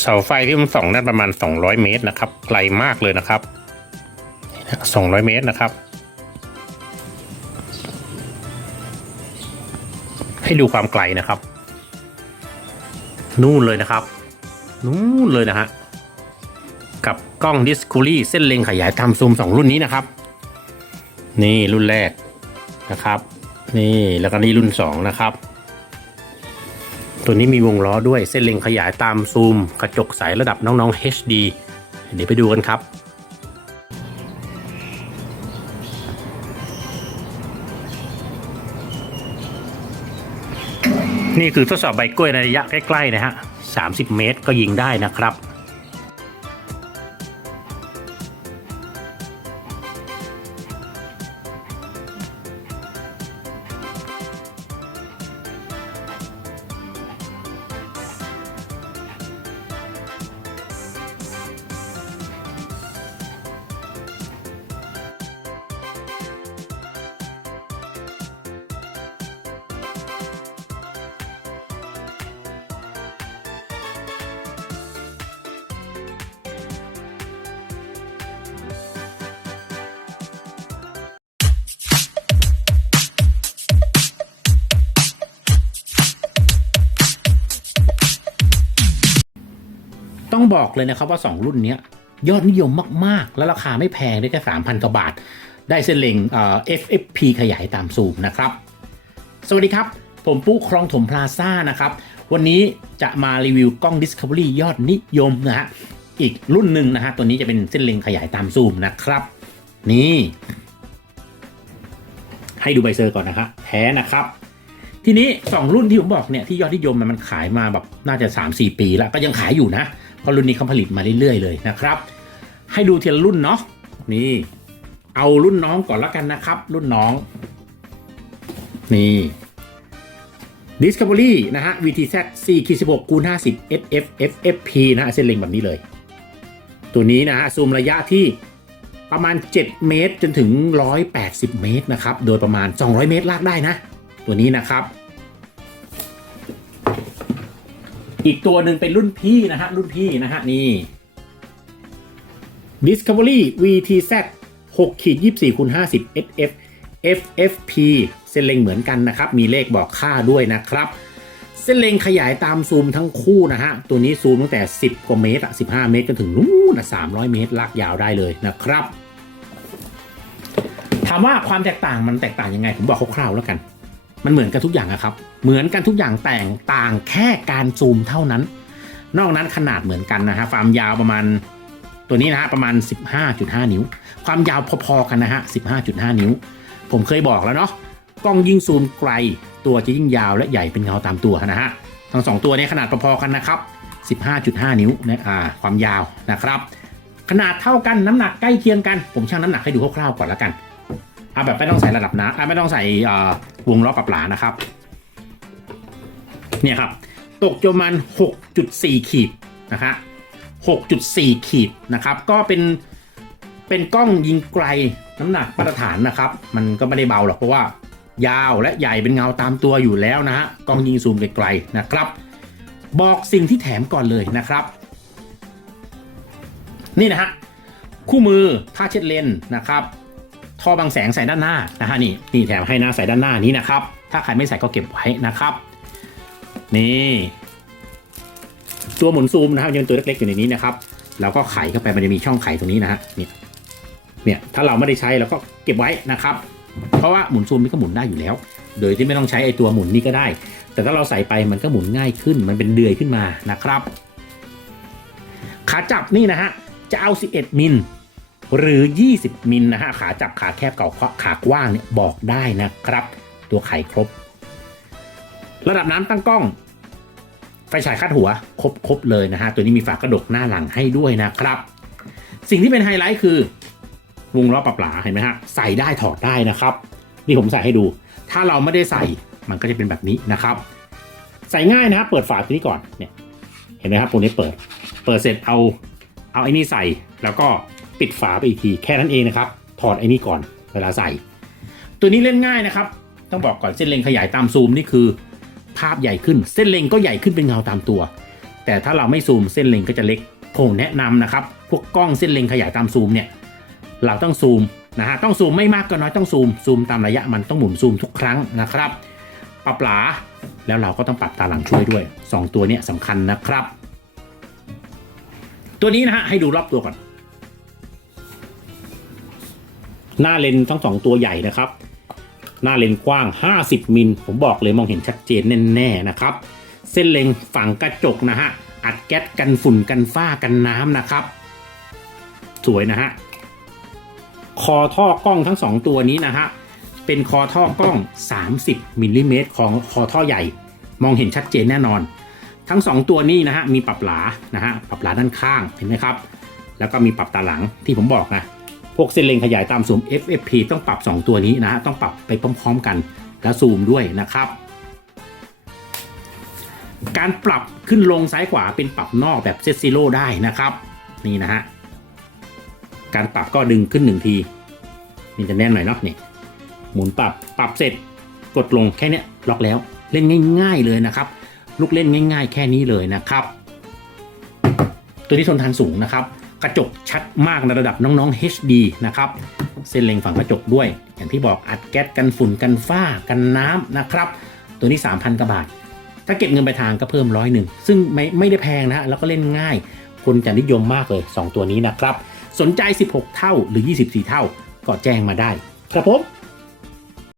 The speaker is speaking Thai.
เสาไฟที่ผมส่องนั่นประมาณ 200 เมตรนะครับ ไกลมากเลยนะครับ 200 เมตรนะครับ ให้ดูความไกลนะครับ นู่นเลยนะครับ นู่นเลยนะฮะกับกล้อง Discovery เส้นเล็งขยายตามซูม 2 รุ่นนี้นะครับ นี่รุ่นแรกนะครับ นี่แล้วก็นี่รุ่น 2 นะครับ ตัวนี้มีวงล้อด้วยเส้นเล็งขยายตามซูม กระจกใสระดับน้องๆ HD เดี๋ยวไปดูกันครับนี่คือทดสอบใบกล้วยในระยะใกล้ ๆ นะฮะ 30 เมตรก็ยิงได้นะครับ ต้องบอกเลยนะครับว่า 2 รุ่นนี้ยอดนิยมมากๆ และราคาไม่แพงได้แค่3,000กว่าบาท ได้เส้นเล็งเอ่อ FFP ขยายตามซูมนะครับ สวัสดีครับ ผมปุ๊ครองถมพลาซ่านะครับ วันนี้จะมารีวิวกล้อง Discovery ยอดนิยมนะฮะอีกรุ่นหนึ่งนะฮะตัวนี้จะเป็นเส้นเล็งขยายตามซูมนะครับ นี่ ให้ดูใบเซอร์ก่อนนะครับแท้นะครับทีนี้ 2 รุ่นที่ผมบอกเนี่ยที่ยอดนิยมมันขายมาแบบน่าจะ 3-4 ปีแล้วก็ยังขายอยู่นะ เพราะรุ่นนี้เขาผลิตมาเรื่อยๆเลยนะครับ ให้ดูทีละรุ่นเนาะนี่ เอารุ่นน้องก่อนละกันนะครับ รุ่นน้อง นี่ Discovery นะฮะ VTZ 4 16คูณ50 SF FFP นะฮะเส้นเล็งแบบนี้เลย ตัวนี้นะฮะซูมระยะที่ประมาณ 7 เมตรจนถึง 180 เมตรนะครับ โดยประมาณ 200 เมตรลากได้นะ ตัวนี้นะครับ อีกตัวหนึ่งเป็นรุ่นพี่นะฮะ รุ่นพี่นะฮะ นี่ Discovery VTZ 6ขีด24คูณ50 SF FFP เส้นเล็งเหมือนกันนะครับ มีเลขบอกค่าด้วยนะครับ เส้นเล็งขยายตามซูมทั้งคู่นะฮะ ตัวนี้ซูมตั้งแต่ 10 กว่าเมตรอะ15 เมตรจนถึงนู่นอะ300 เมตร ลากยาวได้เลยนะครับ ถามว่าความแตกต่างมันแตกต่างยังไง ผมบอกคร่าวๆแล้วกัน มันเหมือนกันทุกอย่างอะครับ เหมือนกันทุกอย่างแต่งต่างแค่การซูมเท่านั้น นอกนั้นขนาดเหมือนกันนะฮะความยาวประมาณตัวนี้นะฮะประมาณ 15.5 นิ้ว ความยาวพอๆกันนะฮะ 15.5 นิ้ว ผมเคยบอกแล้วเนาะกล้องยิ่งซูมไกล ตัวจะยิ่งยาวและใหญ่เป็นเงาตามตัวนะฮะทั้งสองตัวนี้ขนาดพอๆกันนะครับ 15.5 นิ้วนะอ่าความยาวนะครับ ขนาดเท่ากันน้ำหนักใกล้เคียงกัน ผมชั่งน้ำหนักให้ดูคร่าวๆก่อนแล้วกัน อ่าแบบไม่ต้องใส่ระดับนะอะไม่ต้องใส่วงล้อปรับหลานะครับ เนี่ยครับ ตกประมาณ6.4 ขีดนะฮะ6.4 ขีดนะครับ ก็เป็นเป็นกล้องยิงไกลน้ำหนักมาตรฐานนะครับ มันก็ไม่ได้เบาหรอกเพราะว่ายาวและใหญ่เป็นเงาตามตัวอยู่แล้วนะฮะกล้องยิงซูมไกลๆนะครับ บอกสิ่งที่แถมก่อนเลยนะครับ นี่นะฮะคู่มือผ้าเช็ดเลนนะครับ ท่อบังแสงใส่ด้านหน้านะฮะนี่นี่แถมให้นะใส่ด้านหน้านี้นะครับ ถ้าใครไม่ใส่ก็เก็บไว้นะครับ นี่ตัวหมุนซูมนะครับยังตัวเล็กๆอยู่ในนี้นะครับเราก็ไขเข้าไปมันจะมีช่องไขตรงนี้นะฮะเนี่ยเนี่ยถ้าเราไม่ได้ใช้เราก็เก็บไว้นะครับ เพราะว่าหมุนซูมมันก็หมุนได้อยู่แล้ว โดยที่ไม่ต้องใช้ไอตัวหมุนนี่ก็ได้ แต่ถ้าเราใส่ไปมันก็หมุนง่ายขึ้น มันเป็นเดือยขึ้นมานะครับ ขาจับนี่นะฮะจะเอา 11 มิล หรือ 20 มิลนะฮะขาจับขาแคบเก่าขากว้างเนี่ยบอกได้นะครับ ตัวไขครบ ระดับน้ำตั้งกล้องไฟฉายคาดหัวครบครบเลยนะฮะตัวนี้มีฝากระดกหน้าหลังให้ด้วยนะครับ สิ่งที่เป็นไฮไลท์คือวงล้อปรับหลาเห็นไหมฮะใส่ได้ถอดได้นะครับนี่ผมใส่ให้ดู ถ้าเราไม่ได้ใส่มันก็จะเป็นแบบนี้นะครับ ใส่ง่ายนะครับเปิดฝาตัวนี้ก่อนเนี่ยเห็นไหมครับตัวนี้เปิด เปิดเสร็จเอาเอาไอ้นี่ใส่แล้วก็ ปิดฝาไปอีกทีแค่นั้นเองนะครับ ถอดไอ้นี่ก่อนเวลาใส่ ตัวนี้เล่นง่ายนะครับ ต้องบอกก่อนเส้นเล็งขยายตามซูมนี่คือ ภาพใหญ่ขึ้นเส้นเล็งก็ใหญ่ขึ้นเป็นเงาตามตัว แต่ถ้าเราไม่ซูมเส้นเล็งก็จะเล็กผมแนะนำนะครับ พวกกล้องเส้นเล็งขยายตามซูมเนี่ยเราต้องซูมนะฮะต้องซูมไม่มากก็น้อยต้องซูมซูมตามระยะมันต้องหมุนซูมทุกครั้งนะครับปรับหลาแล้วเราก็ต้องปรับตาหลังช่วยด้วย 2 ตัวเนี้สำคัญนะครับ ตัวนี้นะฮะให้ดูรอบตัวก่อน หน้าเลนทั้งสองตัวใหญ่นะครับ หน้าเลนกว้าง 50 มิล ผมบอกเลยมองเห็นชัดเจนแน่ๆนะครับ เส้นเลงฝั่งกระจกนะฮะ อัดแก๊สกันฝุ่นกันฝ้ากันน้ำนะครับ สวยนะฮะ คอท่อกล้องทั้งสองตัวนี้นะฮะ เป็นคอท่อกล้อง 30มิลลิเมตรของคอท่อใหญ่ มองเห็นชัดเจนแน่นอน ทั้งสองตัวนี้นะฮะ มีปรับหลา นะฮะ ปรับหลาด้านข้าง เห็นไหมครับ แล้วก็มีปรับตาหลังที่ผมบอกนะ พวกเส้นเล็งขยายตามซูม FFP ต้องปรับ 2 ตัวนี้นะฮะต้องปรับไปพร้อม ๆ กันแล้วซูมด้วยนะครับ การปรับขึ้นลงซ้ายขวาเป็นปรับนอกแบบเซตซิโร่ได้นะครับนี่นะฮะการปรับก็ดึงขึ้นหนึ่งทีนี่จะแน่นหน่อยเนาะนี่หมุนปรับปรับเสร็จกดลงแค่นี้ล็อกแล้วเล่นง่าย ๆเลยนะครับ ลูกเล่นง่าย ๆ แค่นี้เลยนะครับ ตัวนี้ทนทานสูงนะครับ กระจกชัดมากในระดับน้องๆ HD นะครับ เส้นเล็งฝั่งกระจกด้วย อย่างที่บอกอัดแก๊สกันฝุ่นกันฝ้ากันน้ำนะครับ ตัวนี้ 3,000กว่าบาท ถ้าเก็บเงินไปทางก็เพิ่มร้อยหนึ่งซึ่งไม่ไม่ได้แพงนะฮะแล้วก็เล่นง่าย คนจะนิยมมากเลย 2 ตัวนี้นะครับ สนใจ 16 เท่าหรือ 24 เท่าก็แจ้งมาได้ ครับผม